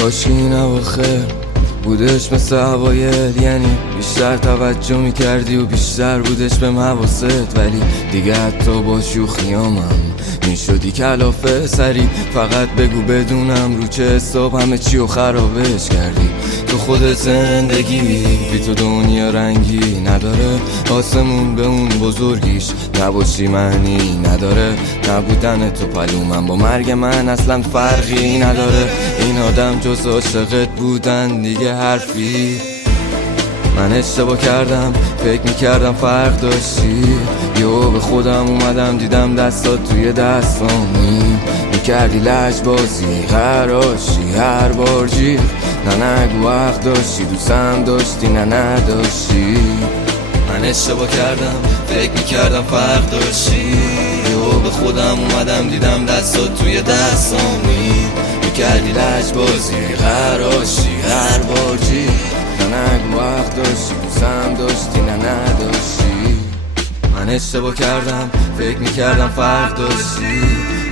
کاش این اواخر بودش مثل اوایل، یعنی بیشتر توجه میکردی و بیشتر بودش به حواست، ولی دیگه حتی با شوخیامم میشدی کلافه سری. فقط بگو بدونم رو چه حساب همه چی و خرابش کردی. تو خودت زندگی بی تو دنیا رنگی نداره، آسمون به اون بزرگیش نباشی معنی نداره. نبودن تو پلومن با مرگ من اصلا فرقی نداره. این آدم جز عاشقت بودن دیگه حرفی. من اشتباه کردم، فکر میکردم فرق داشتی، یهو به خودم اومدم دیدم دستات توی دستامی. میکردی لجبازی قراشی هر بار جیغ، نه نگو حق داشتی دوستم داشتی نه نداشتی. من اشتباه کردم، فکر میکردم فرق داشتی، یهو به خودم اومدم دیدم دستات توی دستامی. میکردی لجبازی قراشی هر بار جیغ، نه نگو حق داشتی دوستم داشتی نه نداشتی. من اشتباه کردم، فکر میکردم فرق داشتی،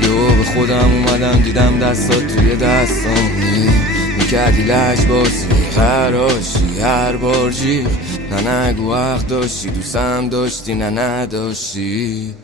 یهو به خودم اومدم دیدم دستات توی دستامی. میکردی لجبازی قراشی هر بار جیغ، نه نگو حق داشتی دوستم داشتی نه نداشتی.